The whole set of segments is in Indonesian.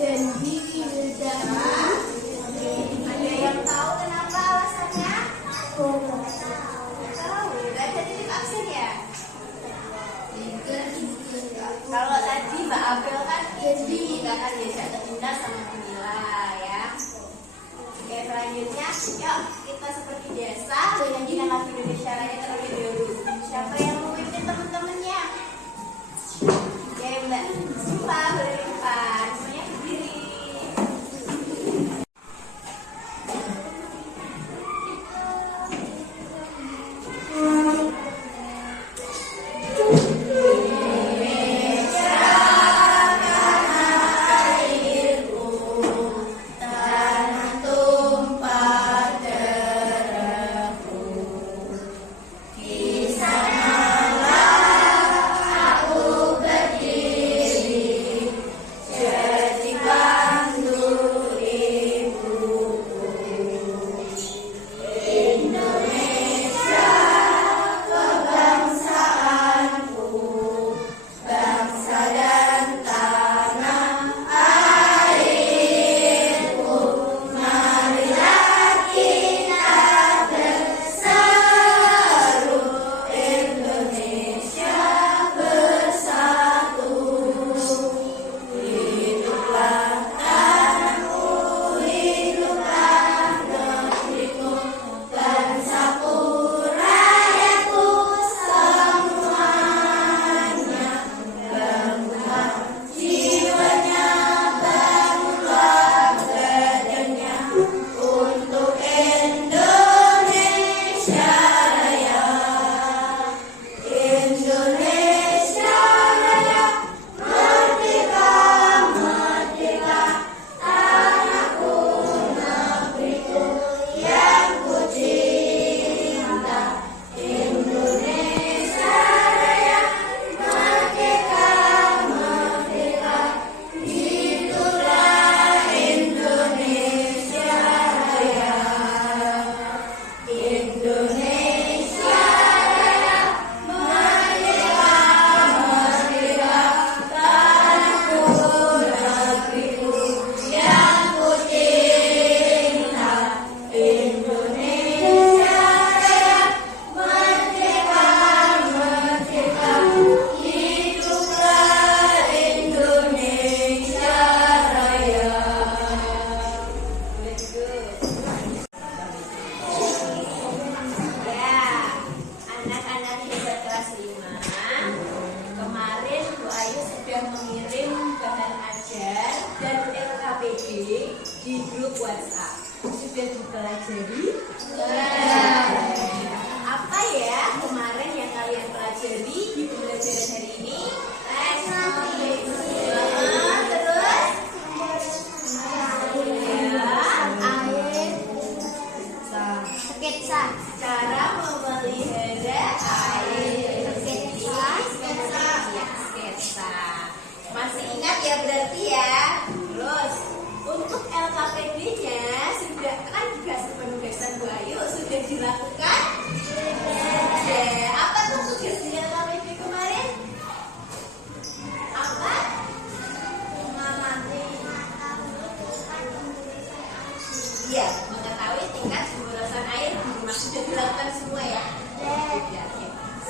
Janji dan ada yang tahu kenapa alasannya? Tahu, nggak ada titik absen ya? Kalau tadi Mbak Abel kan jadi akan diajak ke dinas sama Bunila ya. Oke, selanjutnya yuk kita seperti biasa menyanyikan lagu Indonesia Raya terlebih dahulu. Siapa yang mau memimpin teman-temannya? Oke Mbak Siva, boleh di depan. Semuanya berdiri. Di grup WhatsApp sudah dipelajari? Apa ya kemarin yang kalian pelajari di pembelajaran hari ini? sketsa Cara memelihara air. Sketsa. Masih ingat ya berarti ya? Terus untuk LKPD-nya sudah kan juga penugasan Bu Ayu sudah dilakukan? Sudah. Apa tuh tugas di LKPD kemarin? Apa? Mengamati. Iya, mengetahui tingkat pemborosan air di rumah sudah dilakukan semua ya? Sudah.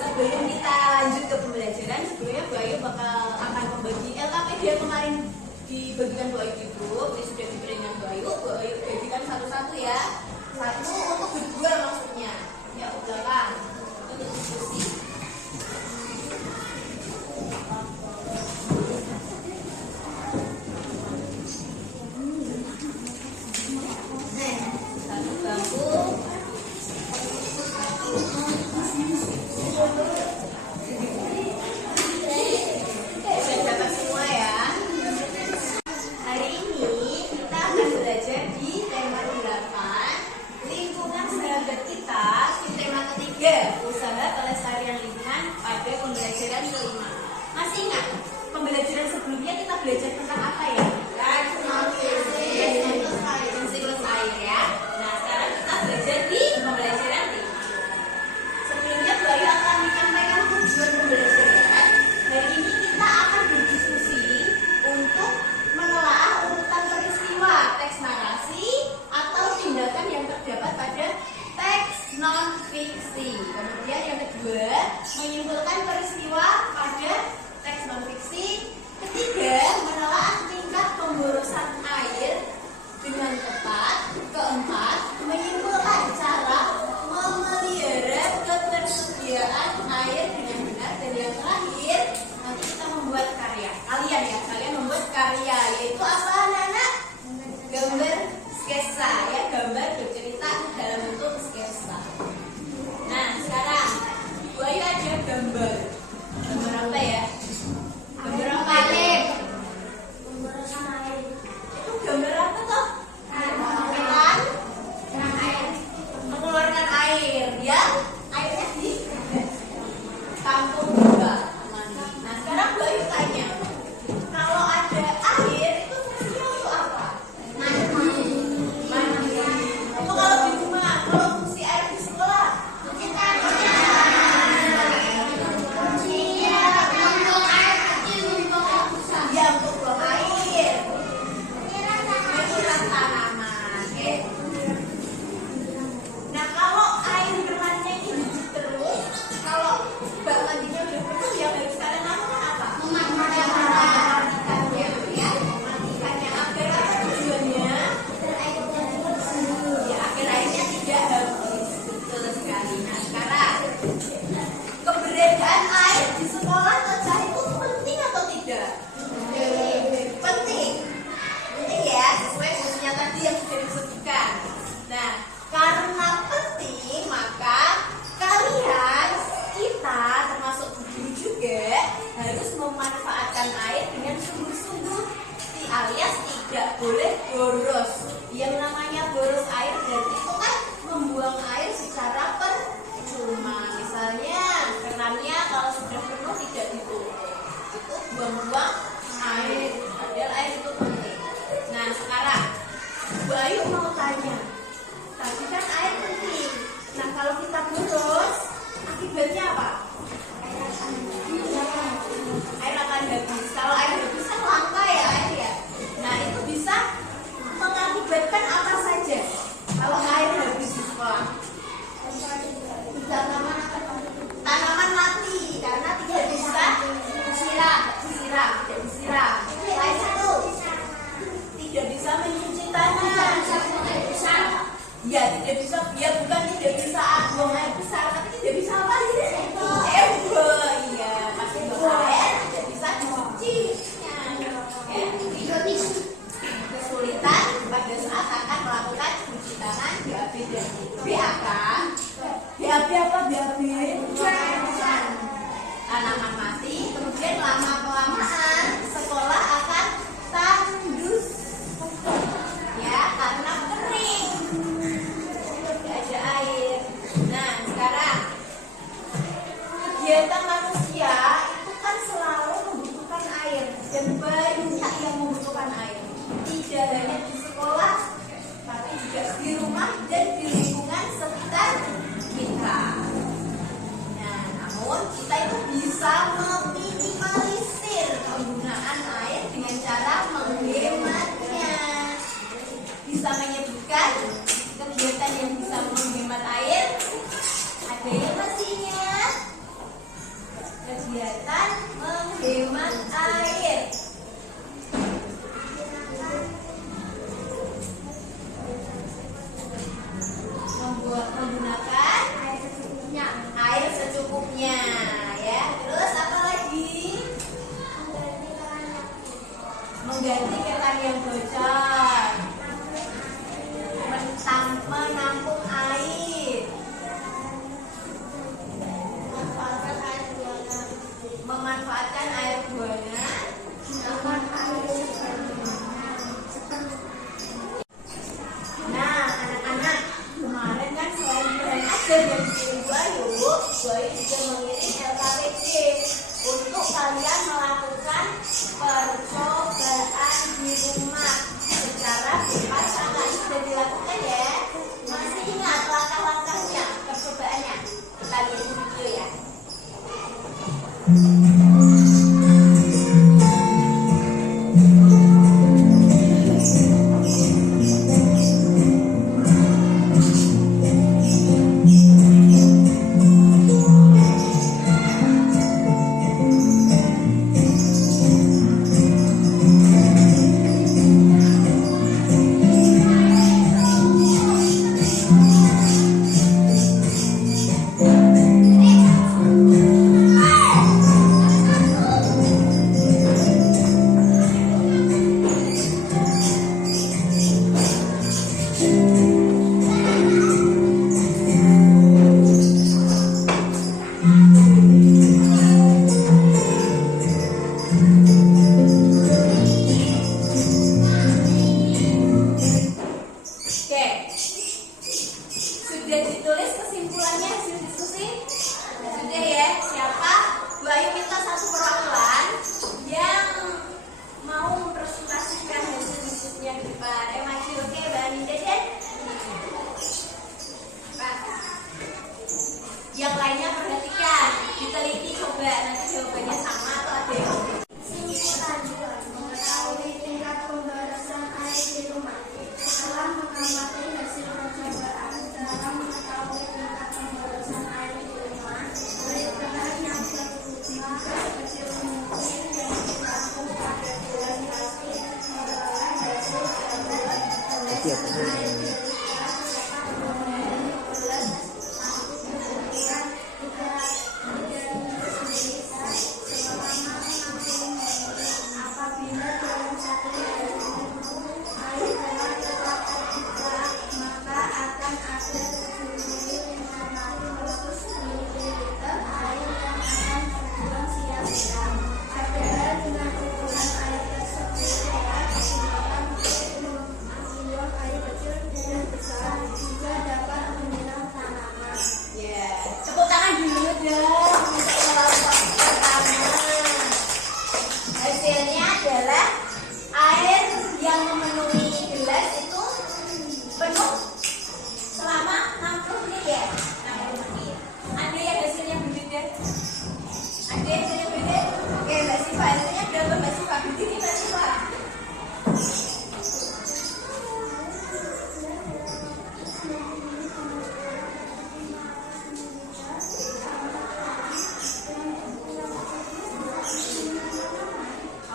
Sebelum kita lanjut ke pembelajaran, sebelumnya Bu Ayu akan membagi LKPD yang kemarin dibagikan Bu Ayu di grup. Ini sudah diberi dengan Bu Ayu bagikan satu-satu ya. Satu untuk berdua maksudnya. Ya, belakang. Untuk diskusi. Satu bangku. Catat semua ya. Hari ini kita akan belajar di tema 8 lingkungan sahabat kita, di tema ketiga. pemborosan air dengan tepat. Keempat, menyimpulkan cara memelihara ketersediaan air dengan benar. Dan yang terakhir, nanti kita membuat karya. Kalian membuat karya, yaitu apa anak-anak? Gambar sketsa, ya, gambar bercerita dalam bentuk sketsa. Nah, sekarang Bu Ayu ada gambar apa ya? Gambar apa ya? Pemborosan air. Itu gambar apa toh? Mengeluarkan air, ya? Airnya di tampung juga. Nah, sekarang Bu Ayu tanya, kalau ada air itu fungsinya untuk apa? Mandi. Itu kalau di rumah, kalau fungsi air di sekolah? Ya, untuk buang air. Menyiram tanaman. Oke. Nah, kalau air kerannya ini terus, kalau bak mandinya udah penuh, yang harus kalian lakukan apa? Mematikannya, ya. Mematikannya agar apa tujuannya? Ya, agar airnya tidak habis. Betul sekali. Nah, sekarang keberadaan air di sekolah Teca itu penting atau tidak? Penting. Penting ya, sesuai fungsinya tadi yang sudah disebutkan. Nah, karena penting, maka kalian, kita, termasuk guru juga harus memanfaatkan air dengan sungguh-sungguh, alias tidak boleh boros. Yang namanya boros air berarti itu kan membuang air secara percuma. Misalnya kerannya kalau sudah penuh tidak ditutup, itu buang-buang air. Padahal air itu penting. Nah, sekarang Bu Ayu mau tanya, tadi kan air penting. Nah, kalau kita boros, akibatnya apa? Air akan habis. Kalau air habis kan langka ya air ya. Nah, itu bisa mengakibatkan apa saja? Kalau air tiap apabila dalam satu air telah terdapat 3, maka akan ada 7.500 ml air yang akan terbuang sia-sia. Padahal dengan ukuran air tersebut dapat digunakan untuk membuang air kecil dan besar, juga dapat menyiram tanaman. Ya, tepuk tangan dulu dong untuk kelompok pertama. Hasilnya adalah air yang memenuhi gelas itu penuh selama 60 menit ya. 60 menit. Ada yang hasilnya berbeda? Ada yang hasilnya berbeda? Oke, Mbak Siva, hasilnya berapa Mbak Siva? Berdiri Mbak Siva.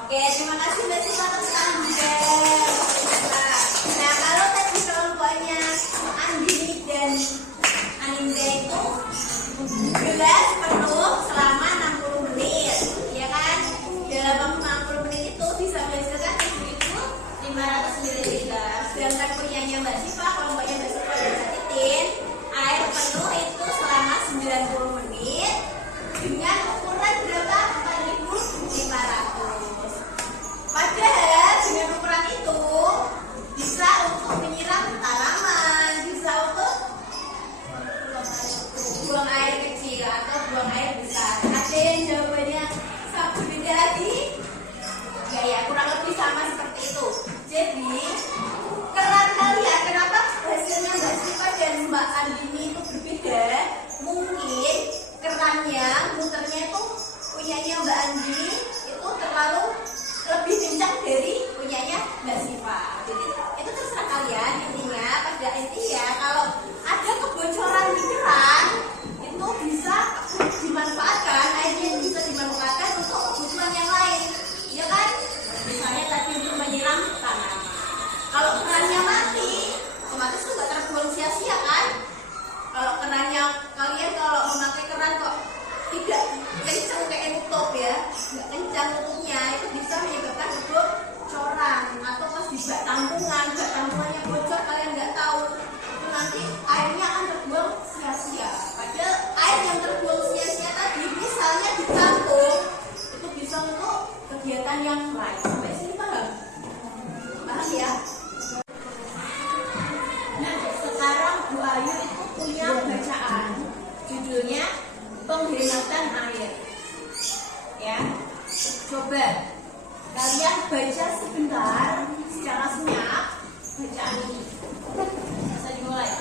Oke, terima kasih Mbak Siva atas juga. Nah, kalau tadi kelompoknya Andini dan Anindra itu gelas penuh selama 60 menit, ya kan? Dalam waktu 60 menit itu bisa menghasilkan 7.500 ml. Sedangkan punyanya Mbak Siva, kelompoknya Mbak Siva dan Mbak Titin, air penuh itu selama 90 menit dengan ukuran berapa? 4.500. Padahal dengan ukuran itu bisa untuk menyiram tanaman, bisa untuk buang air kecil atau buang air besar. Ada yang jawabannya berbeda lagi? Ya, kurang lebih sama seperti itu. Jadi keran kalian, kenapa hasilnya Mbak Siva dan Mbak Andini itu berbeda? Mungkin kerannya, muternya itu punyanya Mbak Andini itu terlalu lebih kencang dari punyanya Mbak Siva. Jadi itu terserah kalian. Intinya pada intinya kalau ada kebocoran di keran itu bisa dimanfaatkan, airnya bisa dimanfaatkan untuk kebutuhan yang lain, ya kan? Misalnya tadi untuk menyiram tanaman. Kalau kerannya mati, otomatis itu nggak terbuang sia-sia kan? Kalau kerannya kalian kalau memakai keran kok tidak kencang kayak nutup ya, nggak kencang nutupnya, itu bisa menyebabkan kebocoran. Atau pas di bak tampungannya bocor, kalian nggak tahu, itu nanti airnya akan terbuang sia-sia. Padahal air yang terbuang sia-sia tadi misalnya ditampung, itu bisa untuk kegiatan yang lain. Sampai sini paham? Paham ya? Nah, sekarang Bu Ayu itu punya bacaan, judulnya penghematan air. Ya, coba kalian baca sebentar secara senyap bacaan ini. Bisa dimulai.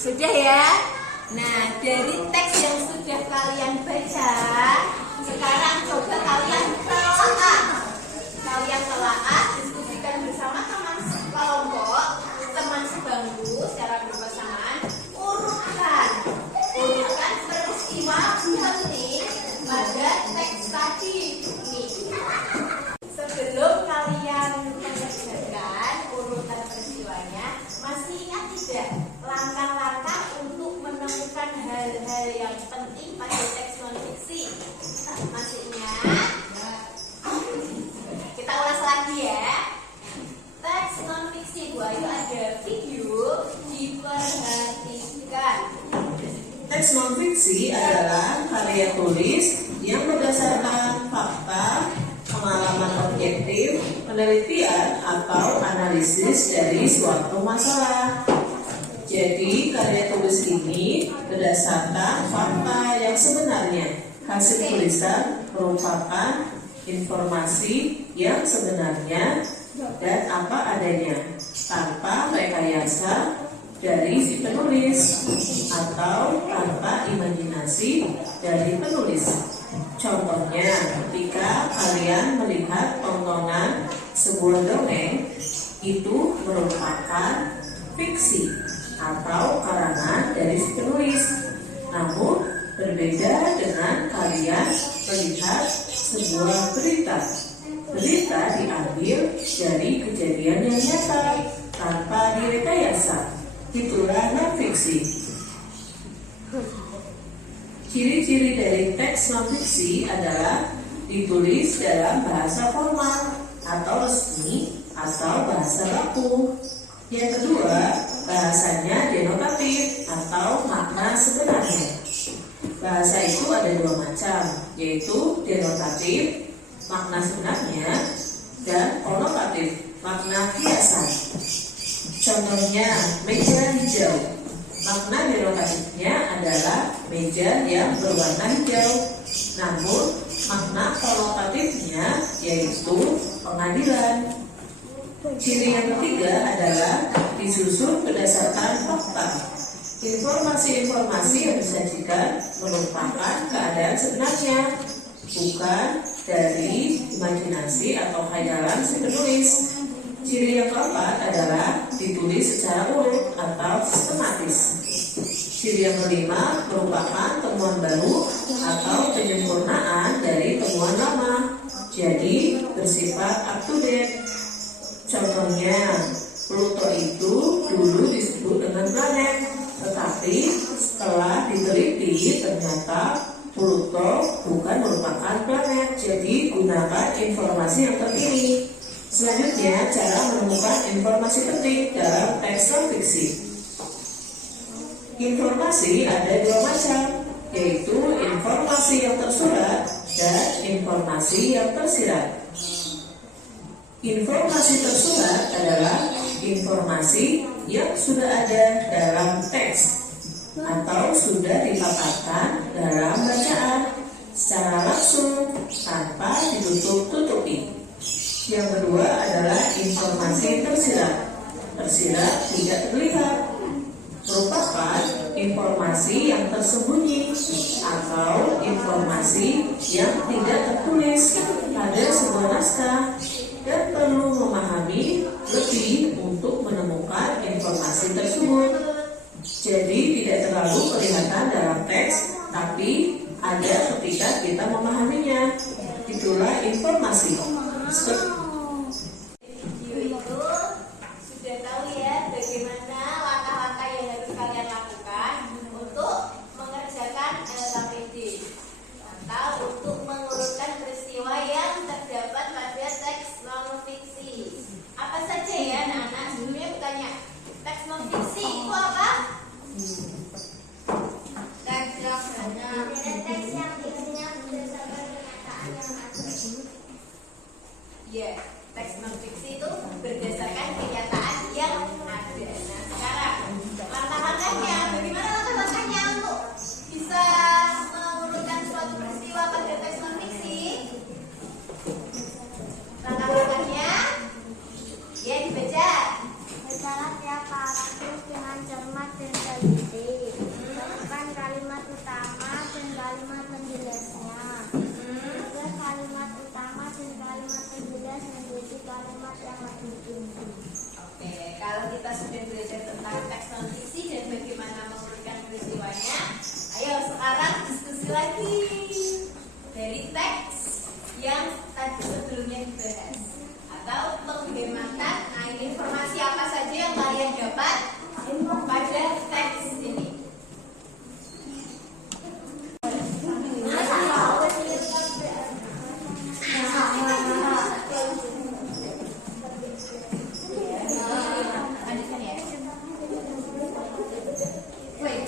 Sudah ya? Nah, dari teks yang sudah kalian baca, sekarang coba kalian telaah, diskusikan bersama teman sekelompok, teman sebangku secara berpasangan, urutkan peristiwa penting pada teks tadi ini. Sebelum kalian mengerjakan urutan peristiwanya, masih ingat tidak langkah-langkah untuk menemukan hal-hal yang penting pada teks non-fiksi? Masih ingat? Kita ulas lagi ya. Teks non-fiksi Bu Ayu ada video, diperhatikan. Teks non-fiksi adalah karya tulis yang berdasarkan fakta, penelitian atau analisis dari suatu masalah. Jadi karya tulis ini berdasarkan fakta yang sebenarnya. Hasil tulisan merupakan informasi yang sebenarnya dan apa adanya, tanpa rekayasa dari si penulis atau tanpa imajinasi dari penulis. Contohnya, ketika kalian melihat tontonan sebuah dongeng, itu merupakan fiksi atau karangan dari si penulis. Namun, berbeda dengan kalian melihat sebuah berita. Berita diambil dari kejadian yang nyata tanpa direkayasa. Itulah non-fiksi. Ciri-ciri dari teks non-fiksi adalah ditulis dalam bahasa formal atau resmi atau bahasa baku. Yang kedua, bahasanya denotatif atau makna sebenarnya. Bahasa itu ada dua macam, yaitu denotatif, makna sebenarnya, dan konotatif, makna kiasan. Contohnya, meja hijau. Makna denotatifnya adalah meja yang berwarna hijau. Namun, makna konotatifnya yaitu pengadilan. Ciri yang ketiga adalah disusun berdasarkan fakta. Informasi-informasi yang disajikan merupakan keadaan sebenarnya, bukan dari imajinasi atau khayalan si penulis. Ciri yang keempat adalah ditulis secara urut atau sistematis. Ciri yang kelima merupakan temuan baru atau penyempurnaan dari temuan lama, jadi bersifat up to date. Contohnya, Pluto itu dulu disebut dengan planet, tetapi setelah diteliti ternyata Pluto bukan merupakan planet, jadi gunakan informasi yang terkini. Selanjutnya, cara menemukan informasi penting dalam teks non-fiksi. Informasi ada dua macam, yaitu informasi yang tersurat dan informasi yang tersirat. Informasi tersurat adalah informasi yang sudah ada dalam teks atau sudah dipaparkan dalam bacaan secara langsung tanpa ditutup-tutupi. Yang kedua adalah informasi tersirat. Tersirat tidak terlihat, merupakan informasi yang tersembunyi atau informasi yang tidak tertulis pada sebuah naskah dan perlu memahami lebih untuk menemukan informasi tersebut. Jadi tidak terlalu kelihatan dalam teks, tapi ada ketika kita memahaminya. Itulah informasi. Video itu sudah tahu ya bagaimana langkah-langkah yang harus kalian lakukan untuk mengerjakan LKPD atau untuk mengurutkan peristiwa yang terdapat pada teks non-fiksi. Apa saja ya anak-anak? Sebelumnya bertanya, teks non-fiksi itu apa? Teks yang hanya Teks yang isinya berdasarkan kenyataan yang ada. ya, teks non-fiksi itu berdasarkan kenyataan yang ada. Nah, sekarang langkah-langkahnya, bagaimana langkah-langkahnya untuk bisa mengurutkan suatu peristiwa pada teks non-fiksi? Langkah-langkahnya, ya dibaca. Bicara tiap paragraf dengan cermat dan teliti. Tentukan kalimat utama dan kalimat penjelasnya. Juga kalimat utama dan kalimat penjelas menjadi kalimat yang lebih tinggi. Oke, kalau kita sudah belajar tentang teks non-fiksi dan bagaimana mengurutkan peristiwanya, ayo sekarang diskusi lagi dari teks yang tadi sebelumnya dibahas atau penghematan. Nah, informasi apa saja yang kalian dapat pada teks ini? Lanjutkan ya. Wait.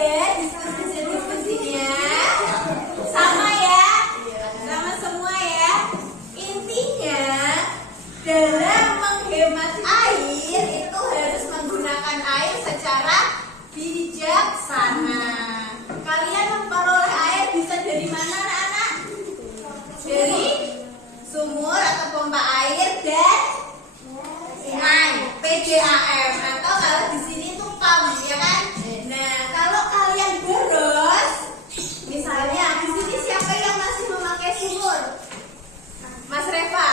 ada diskusinya? Sama ya? Sama semua ya? Intinya dalam menghemat air itu harus menggunakan air secara bijaksana. Kalian memperoleh air bisa dari mana anak-anak? Dari sumur atau pompa air dan sungai, PDAM, atau kalau di sini itu pump, ya kan? Nah, kalau kalian boros, misalnya di sini siapa yang masih memakai sumur? Mas Reva,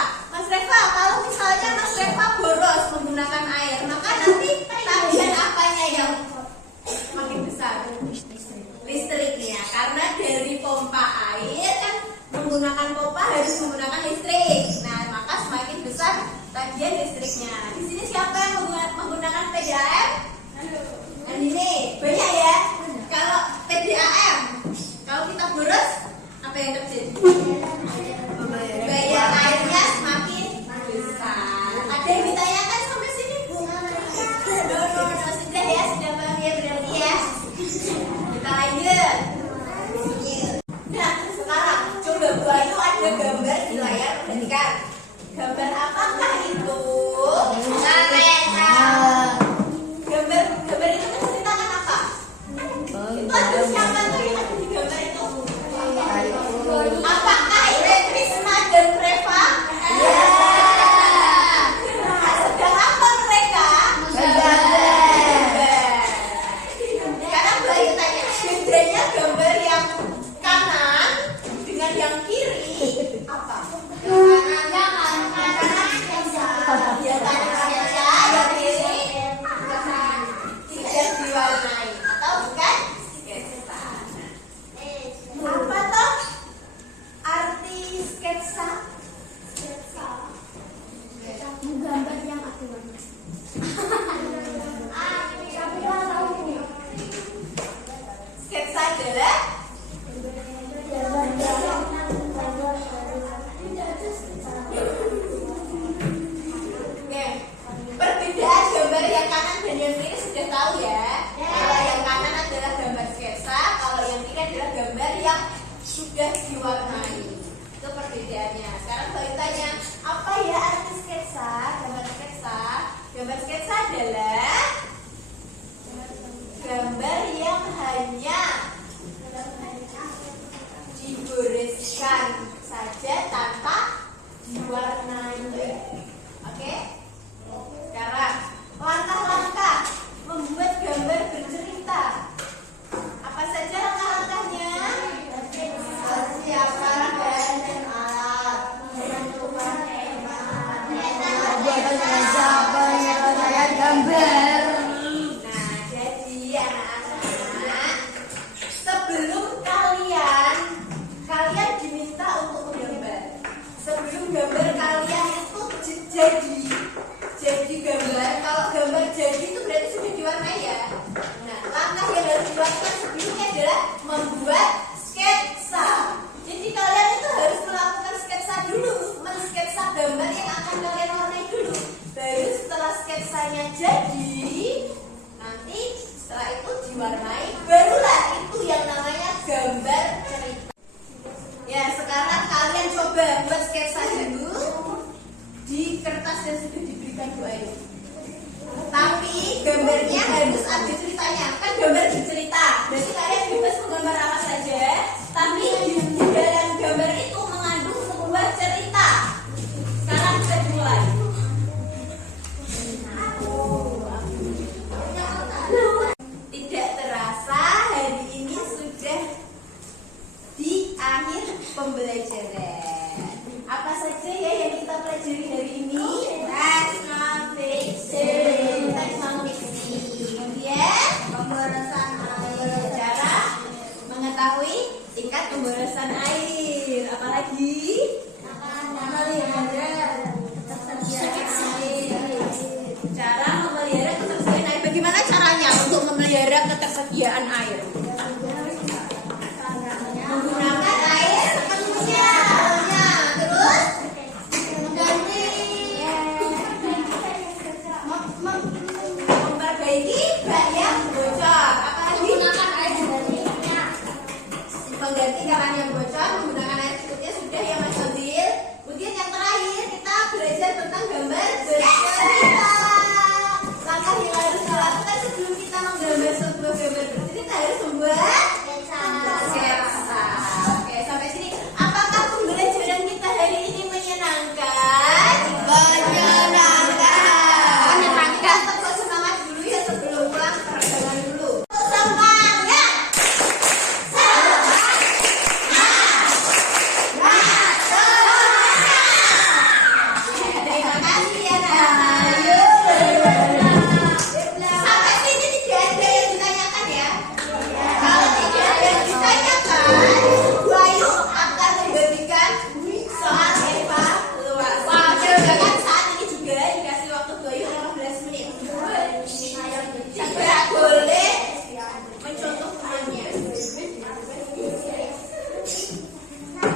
kalau misalnya Mas Reva boros menggunakan air, maka nanti tagihan apanya yang makin besar? Listriknya, karena dari pompa air kan menggunakan pompa harus menggunakan listrik. Nah, maka semakin besar tagihan listriknya. Di sini siapa yang menggunakan PDAM? Nah, ini banyak ya. Kalau PDAM, kalau kita boros, apa yang terjadi? Bayar airnya semakin besar. Ada yang ditanyakan sampai sini, Bu? Sudah ya, sudah paham ya berarti ya. Kita lanjut. Nah, sekarang coba Bu Ayu ada gambar di layar, perhatikan. Gambar apakah itu? Gambar itu menceritakan apa? Itu ada siapa tuh yang ada di gambar itu? Apakah itu Krisna dan Reva? Ya. Sedang apa mereka? Sekarang Bu Ayu tanya, bedanya gambar yang kanan dengan yang kiri apa? Ya kanan sketsa, yang kiri tidak diwarnai atau bukan sketsa. Apa toh arti sketsa? Menggambar yang ada warna. Sketsa adalah perbedaan gambar yang kanan dan yang kiri sudah tahu ya. Kalau yang kanan adalah gambar sketsa, kalau yang kiri adalah gambar yang sudah diwarnai. Itu perbedaannya. Sekarang saya tanya, apa ya arti sketsa? Gambar sketsa adalah gambar yang hanya digoreskan saja tanpa diwarnai. Oke? Sekarang langkah-langkah membuat gambar bercerita. Apa saja langkah-langkahnya? Persiapan bahan dan alat, menentukan tema, Gambar. Nah, jadi anak-anak, sebelum kalian diminta untuk menggambar, sebelum gambar kalian itu jadi gambar. Kalau gambar jadi itu berarti sudah diwarnai ya. Nah, langkah yang harus dilakukan sebelumnya adalah membuat sketsa. Jadi kalian itu harus melakukan sketsa dulu, mensketsa gambar yang akan kalian warnai dulu. Baru setelah sketsanya jadi, nanti setelah itu diwarnai, barulah itu yang namanya gambar cerita. Ya, sekarang kalian coba buat sketsa dulu di kertas yang sudah diberikan Bu Ayu. Tapi gambarnya harus ada ceritanya. Kan gambar bercerita. Berarti kalian bebas menggambar apa saja.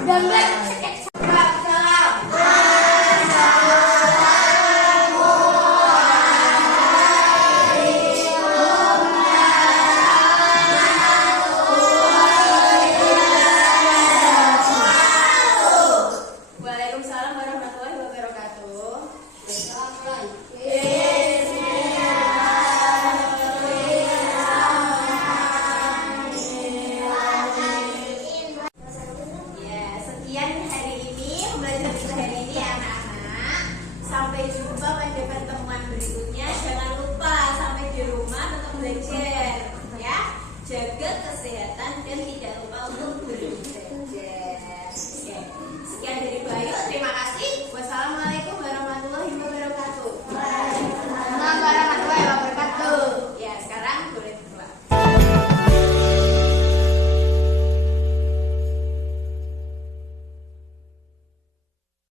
Gambar